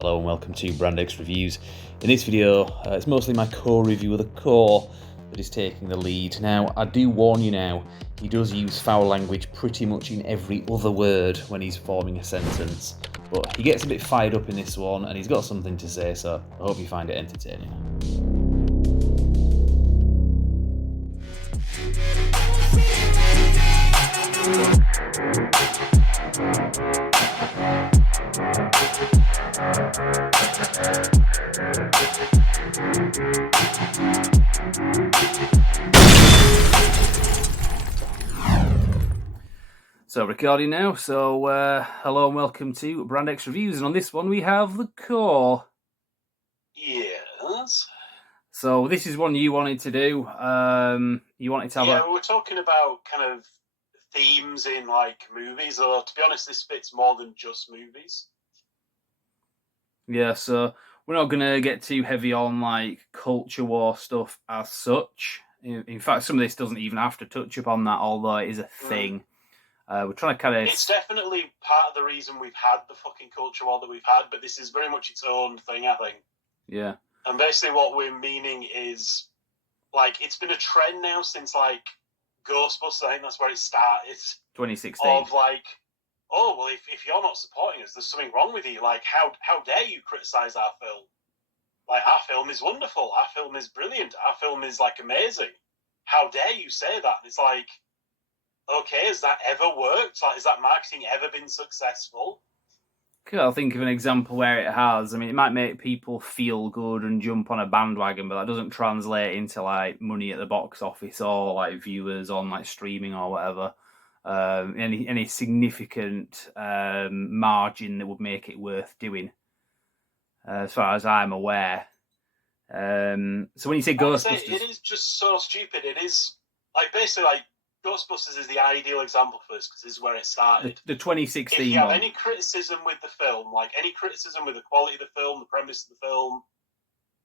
Hello and welcome to Brand X Reviews. In this video, it's mostly my co-review of the core that is taking the lead. Now, I do warn you now, he does use foul language pretty much in every other word when he's forming a sentence, but he gets a bit fired up in this one and he's got something to say, so I hope you find it entertaining. So recording now, hello and welcome to Brand X Reviews, and on this one we have the core. Yes. So this is one you wanted to do. You wanted to have we were talking about kind of themes in like movies, or to be honest, this fits more than just movies. Yeah, so we're not going to get too heavy on like culture war stuff as such. In fact, some of this doesn't even have to touch upon that, although it is a thing. We're trying to kind of... It's definitely part of the reason we've had the fucking culture war that we've had, but this is very much its own thing, I think. Yeah. And basically what we're meaning is, like, it's been a trend now since, like, Ghostbusters, I think that's where it started. 2016. Of, like, oh, well, if you're not supporting us, there's something wrong with you. Like, how dare you criticise our film? Like, our film is wonderful. Our film is brilliant. Our film is, like, amazing. How dare you say that? And it's like, okay, has that ever worked? Like, has that marketing ever been successful? I'll think of an example where it has. I mean, it might make people feel good and jump on a bandwagon, but that doesn't translate into, like, money at the box office or, like, viewers on, like, streaming or whatever. Any significant margin that would make it worth doing, as far as I'm aware. So when you say Ghostbusters, it is just so stupid. It is like basically like Ghostbusters is the ideal example for this because this is where it started. The 2016 If you have one. any criticism with the film, like any criticism with the quality of the film, the premise of the film,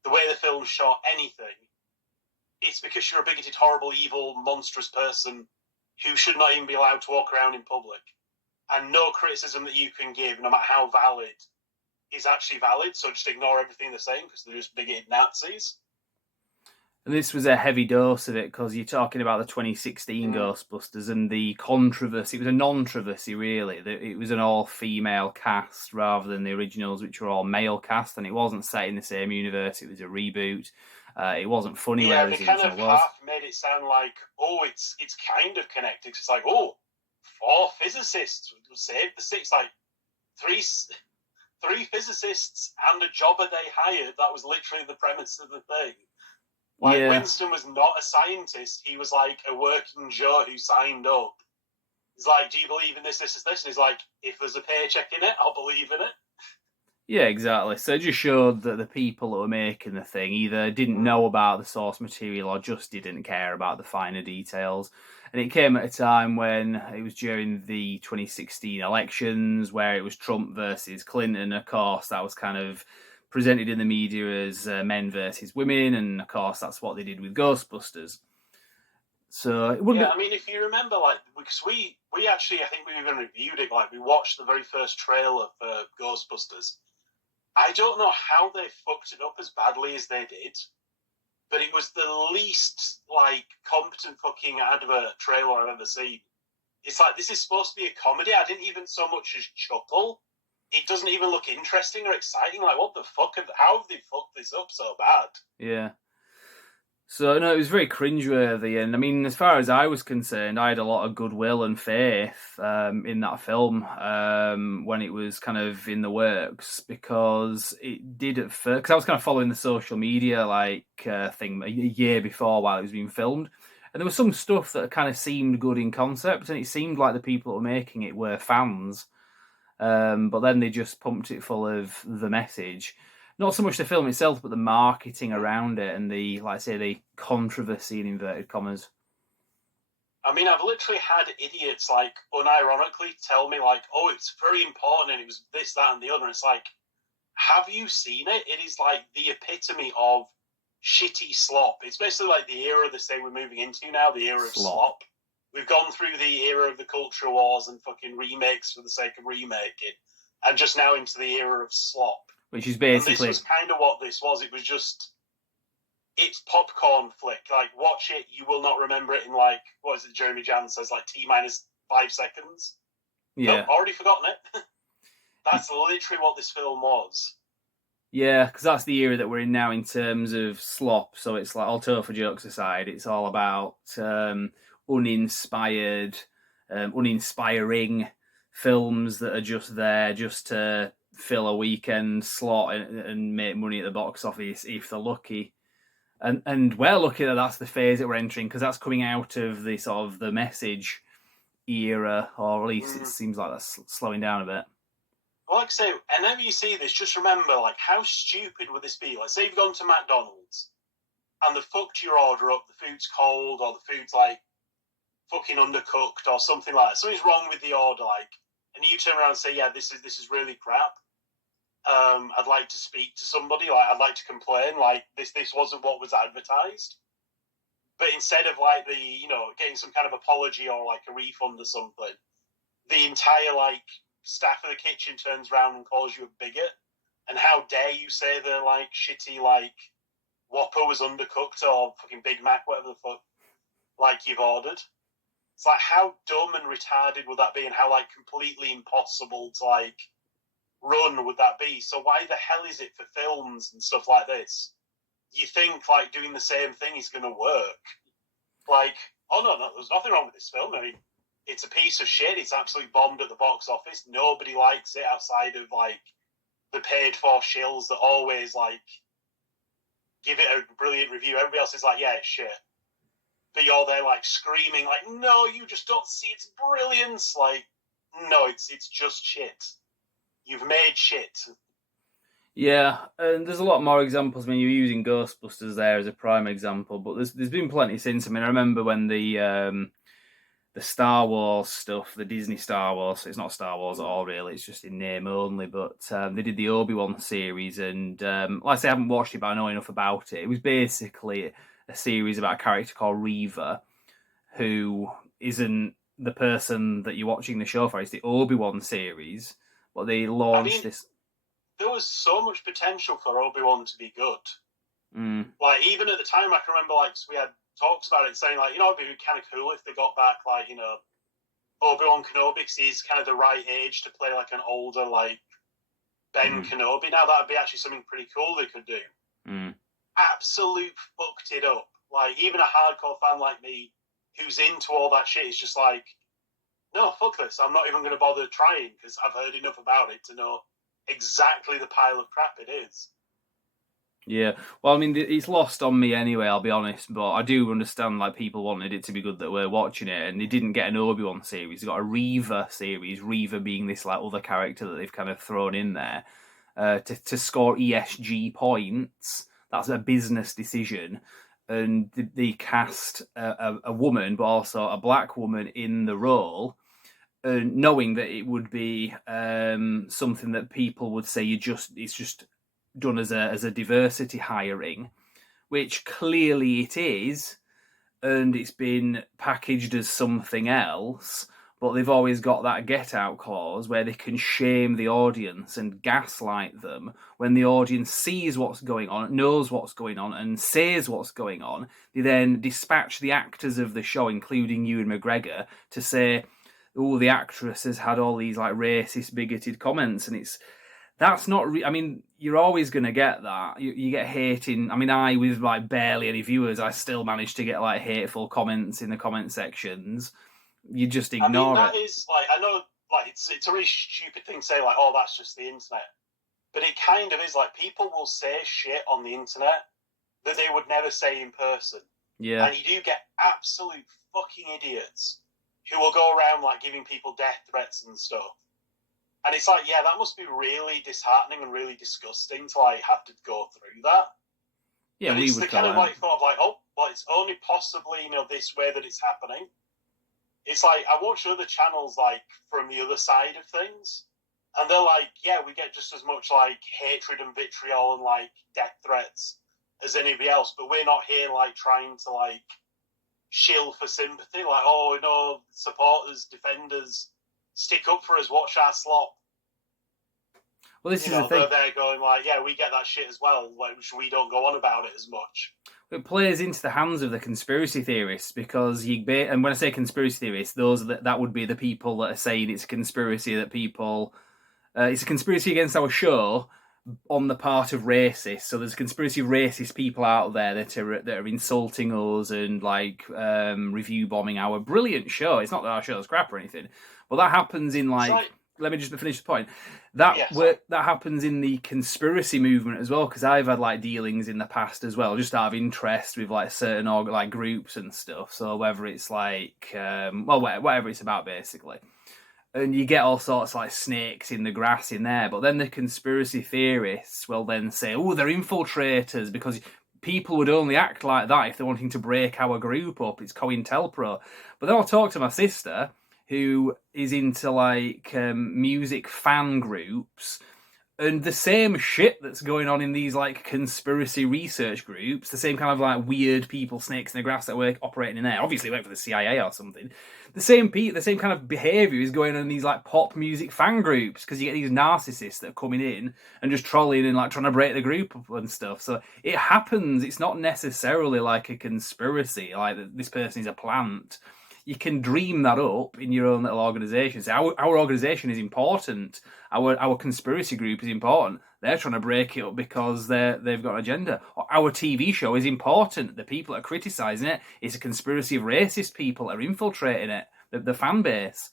the way the film's shot, anything, it's because you're a bigoted, horrible, evil, monstrous person who should not even be allowed to walk around in public. And no criticism that you can give, no matter how valid, is actually valid. So just ignore everything they're saying because they're just bigoted Nazis. And this was a heavy dose of it because you're talking about the 2016 Ghostbusters and the controversy. It was a non-controversy, really. It was an all-female cast rather than the originals, which were all male cast, and it wasn't set in the same universe. It was a reboot. It wasn't funny. Yeah, they kind of half made it sound like, oh, it's kind of connected. It's like, oh, 4 physicists saved the 6. Like, three physicists and a jobber they hired. That was literally the premise of the thing. Like, yeah. Winston was not a scientist. He was like a working Joe who signed up. He's like, do you believe in this, this, and this? And he's like, if there's a paycheck in it, I'll believe in it. Yeah, exactly. So it just showed that the people that were making the thing either didn't know about the source material or just didn't care about the finer details. And it came at a time when it was during the 2016 elections where it was Trump versus Clinton. Of course, that was kind of presented in the media as men versus women. And of course, that's what they did with Ghostbusters. So it wouldn't. Yeah, I mean, if you remember, like, because we actually, I think we even reviewed it. Like, we watched the very first trailer for Ghostbusters. I don't know how they fucked it up as badly as they did, but it was the least, like, competent fucking advert trailer I've ever seen. It's like, this is supposed to be a comedy. I didn't even so much as chuckle. It doesn't even look interesting or exciting. Like, what the fuck? How have they fucked this up so bad? Yeah. So, no, it was very cringeworthy. And, I mean, as far as I was concerned, I had a lot of goodwill and faith in that film when it was kind of in the works, because it did at first... Because I was kind of following the social media, thing a year before while it was being filmed. And there was some stuff that kind of seemed good in concept, and it seemed like the people that were making it were fans. But then they just pumped it full of the message. Not so much the film itself, but the marketing around it and the, like I say, the controversy in inverted commas. I mean, I've literally had idiots, like, unironically tell me, like, oh, it's very important and it was this, that, and the other. It's like, have you seen it? It is, like, the epitome of shitty slop. It's basically like the era they say we're moving into now, the era of slop. We've gone through the era of the culture wars and fucking remakes for the sake of remaking, and just now into the era of slop. which is And this basically was kind of what this was. It was just, it's popcorn flick. Like, watch it, you will not remember it in, like, what is it, Jeremy Jan says, like, T minus 5 seconds. Nope, yeah. already forgotten it. That's literally what this film was. Yeah, because that's the era that we're in now in terms of slop. So it's like, all for jokes aside, it's all about uninspired, uninspiring films that are just there just to fill a weekend slot and make money at the box office if they're lucky. And we're lucky that that's the phase that we're entering, because that's coming out of the sort of the Message era, or at least it seems like that's slowing down a bit. Well, like I say, whenever you see this, just remember, like, how stupid would this be? Like, say you've gone to McDonald's and they fucked your order up, the food's cold, or the food's, like, fucking undercooked, or something like that. Something's wrong with the order, like, and you turn around and say, yeah, this is really crap. I'd like to speak to somebody, like, I'd like to complain, like, this wasn't what was advertised. But instead of, like, getting some kind of apology or, like, a refund or something, the entire, like, staff of the kitchen turns around and calls you a bigot. And how dare you say the, like, shitty, like, Whopper was undercooked, or fucking Big Mac, whatever the fuck, like, you've ordered. It's like, how dumb and retarded would that be, and how, like, completely impossible to, like, run would that be? So why the hell is it for films and stuff like this? You think, like, doing the same thing is going to work. Like, oh, no, there's nothing wrong with this film. I mean, it's a piece of shit. It's absolutely bombed at the box office. Nobody likes it outside of, like, the paid-for shills that always, like, give it a brilliant review. Everybody else is like, yeah, it's shit. But you're there, like, screaming, like, no, you just don't see its brilliance. Like, no, it's just shit. You've made shit. Yeah, and there's a lot more examples. I mean, you're using Ghostbusters there as a prime example, but there's been plenty since. I mean, I remember when the Star Wars stuff, the Disney Star Wars. So it's not Star Wars at all, really. It's just in name only. But they did the Obi-Wan series, and like I say, I haven't watched it, but I know enough about it. It was basically a series about a character called Reva, who isn't the person that you're watching the show for. It's the Obi-Wan series, but they I launched mean, this. there was so much potential for Obi-Wan to be good. Mm. Like, even at the time, I can remember, like, we had talks about it, saying, like, it'd be kind of cool if they got back, like, Obi-Wan Kenobi, because he's kind of the right age to play, like, an older, like, Ben Kenobi. Now, that'd be actually something pretty cool they could do. Absolute fucked it up. Like, even a hardcore fan like me, who's into all that shit, is just like, no, fuck this. I'm not even going to bother trying, because I've heard enough about it to know exactly the pile of crap it is. Yeah, well, I mean, it's lost on me anyway. I'll be honest, but I do understand like people wanted it to be good that we're watching it, and they didn't get an Obi-Wan series. They got a Reva series. Reva being this like other character that they've kind of thrown in there to score ESG points. That's a business decision, and they cast a woman, but also a black woman in the role. Knowing that it would be something that people would say it's just done as a diversity hiring, which clearly it is, and it's been packaged as something else. But they've always got that get out clause where they can shame the audience and gaslight them when the audience sees what's going on, knows what's going on, and says what's going on. They then dispatch the actors of the show, including Ewan McGregor, to say, oh, the actress has had all these like racist, bigoted comments, and that's not. I mean, you're always going to get that. You get hating. I mean, with like barely any viewers, I still manage to get like hateful comments in the comment sections. You just I mean, ignore that it. is, like, I know, like, it's a really stupid thing to say, like, oh, that's just the internet. But it kind of is. Like, people will say shit on the internet that they would never say in person. Yeah. And you do get absolute fucking idiots who will go around, like, giving people death threats and stuff. And it's like, yeah, that must be really disheartening and really disgusting to, like, have to go through that. Yeah, but we it's would the go kind of, out. like, thought of, like, oh, well, it's only possibly, this way that it's happening. It's like, I watch other channels, like, from the other side of things, and they're like, yeah, we get just as much, like, hatred and vitriol and, like, death threats as anybody else, but we're not here, like, trying to, like, shill for sympathy, like, oh, supporters, defenders, stick up for us, watch our slop. Well, this is the thing. They're going like, yeah, we get that shit as well, which we don't go on about it as much. It plays into the hands of the conspiracy theorists because and when I say conspiracy theorists, that would be the people that are saying it's a conspiracy that people, it's a conspiracy against our show on the part of racists. So there's a conspiracy of racist people out there that are insulting us and like review bombing our brilliant show. It's not that our show's crap or anything, but that happens in like. Let me just finish the point. That happens in the conspiracy movement as well, because I've had like dealings in the past as well, just out of interest with like certain like groups and stuff. So whether it's like whatever it's about basically. And you get all sorts of like snakes in the grass in there, but then the conspiracy theorists will then say, "Oh, they're infiltrators," because people would only act like that if they're wanting to break our group up. It's COINTELPRO. But then I'll talk to my sister, who is into like music fan groups, and the same shit that's going on in these like conspiracy research groups, the same kind of like weird people, snakes in the grass that were operating in there, obviously work for the CIA or something. The same kind of behaviour is going on in these like pop music fan groups, because you get these narcissists that are coming in and just trolling and like trying to break the group up and stuff. So it happens. It's not necessarily like a conspiracy, like this person is a plant. You can dream that up in your own little organisation. So our organisation is important. Our conspiracy group is important. They're trying to break it up because they've got an agenda. Our TV show is important. The people that are criticising it, it's a conspiracy of racist people that are infiltrating it, the fan base.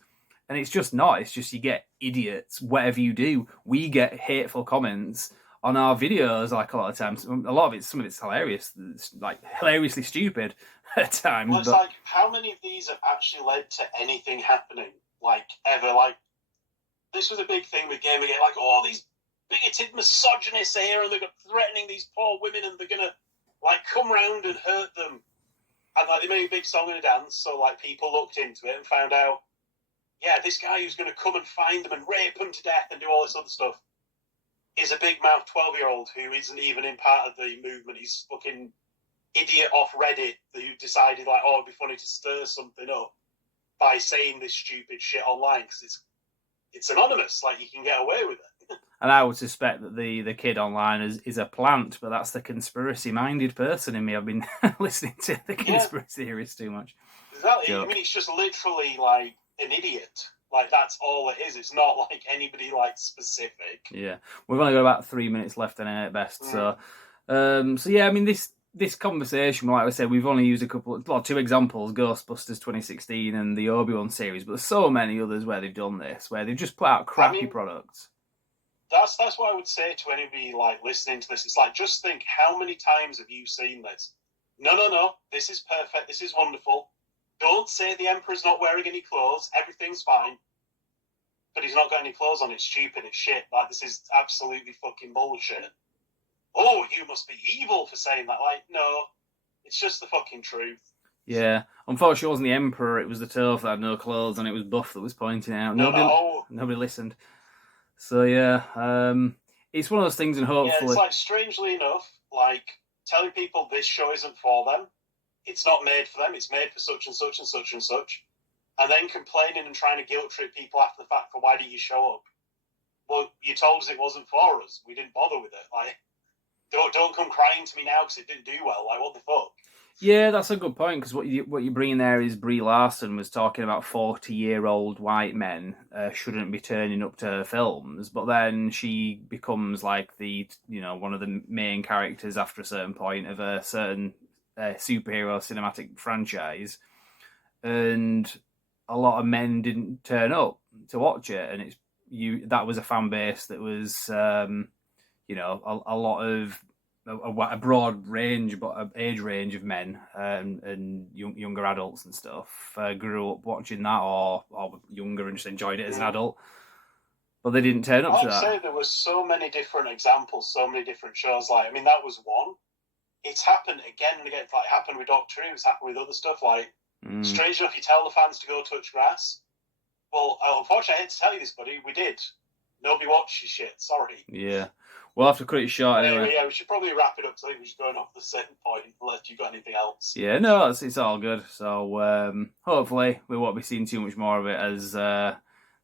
And it's just not. It's just you get idiots, whatever you do. We get hateful comments on our videos, like a lot of times. Some of it's hilarious. It's like hilariously stupid at times. Well, it's like, how many of these have actually led to anything happening, like, ever? Like, this was a big thing with Gamergate, like, oh, these bigoted misogynists are here, and they're threatening these poor women, and they're gonna, like, come round and hurt them. And, like, they made a big song and a dance, so, like, people looked into it and found out, yeah, this guy who's gonna come and find them and rape them to death and do all this other stuff is a big-mouth 12-year-old who isn't even in part of the movement. He's fucking idiot off Reddit who decided, like, oh, it'd be funny to stir something up by saying this stupid shit online, because it's anonymous. Like, you can get away with it. And I would suspect that the kid online is a plant, but that's the conspiracy-minded person in me. I've been listening to the conspiracy theories too much. Exactly. Joke. I mean, it's just literally, like, an idiot. Like, that's all it is. It's not, like, anybody, like, specific. Yeah. We've only got about 3 minutes left in it at best. So yeah, I mean, this conversation, like I said, we've only used two examples, Ghostbusters 2016 and the Obi-Wan series, but there's so many others where they've done this, where they've just put out crappy products. That's what I would say to anybody, like, listening to this. It's like, just think, how many times have you seen this? No, this is perfect, this is wonderful. Don't say the Emperor's not wearing any clothes, everything's fine. But he's not got any clothes on, it's stupid, it's shit. Like, this is absolutely fucking bullshit. Oh, you must be evil for saying that. Like, no, it's just the fucking truth. Yeah. Unfortunately, it wasn't the Emperor, it was the Toph that had no clothes, and it was Buff that was pointing out. Nobody listened. So, yeah, it's one of those things, and hopefully... Yeah, it's like, strangely enough, like, telling people this show isn't for them, it's not made for them, it's made for such and such and such and such, and then complaining and trying to guilt trip people after the fact for why didn't you show up? Well, you told us it wasn't for us. We didn't bother with it. Like, don't come crying to me now because it didn't do well. Like, what the fuck? Yeah, that's a good point, because what you're bringing there is Brie Larson was talking about 40-year-old white men shouldn't be turning up to her films, but then she becomes like one of the main characters after a certain point of a certain superhero cinematic franchise, and a lot of men didn't turn up to watch it, and that was a fan base that was a lot of a broad range, but an age range of men and younger adults and stuff grew up watching that, or younger and just enjoyed it as an adult, but they didn't turn up to that. I'd say there were so many different examples, so many different shows. Like, I mean, that was one. It's happened again and again. Like, happened with Doctor Who. It's happened with other stuff. Like, strange enough, you tell the fans to go touch grass. Well, unfortunately, I hate to tell you this, buddy. We did. Nobody watched your shit. Sorry. Yeah. We'll have to cut it short anyway. Yeah, we should probably wrap it up, so I think we're just going off the second point unless you've got anything else. Yeah, no, it's all good. So hopefully we won't be seeing too much more of it, as they're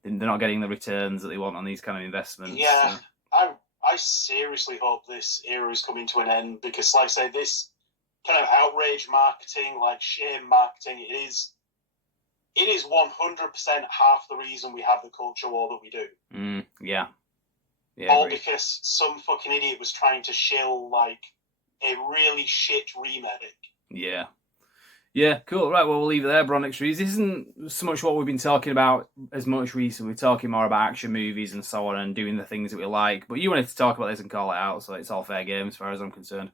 not getting the returns that they want on these kind of investments. Yeah. So. I seriously hope this era is coming to an end because, like I say, this kind of outrage marketing, like shame marketing, it is 100% half the reason we have the culture war that we do. Yeah. All Agreed. because some fucking idiot was trying to shill like a really shit remake. Yeah. Yeah, cool. Right, well, we'll leave it there, Bronix Reeves. This isn't so much what we've been talking about as much recently. We're talking more about action movies and so on and doing the things that we like. But you wanted to talk about this and call it out, so it's all fair game as far as I'm concerned.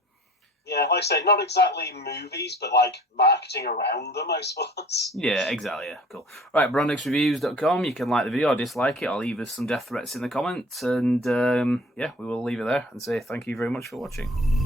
Yeah, like I say, not exactly movies, but like marketing around them, I suppose. Yeah, exactly. Yeah, cool. Right, brondixreviews.com. You can like the video or dislike it. I'll leave us some death threats in the comments. And yeah, we will leave it there and say thank you very much for watching.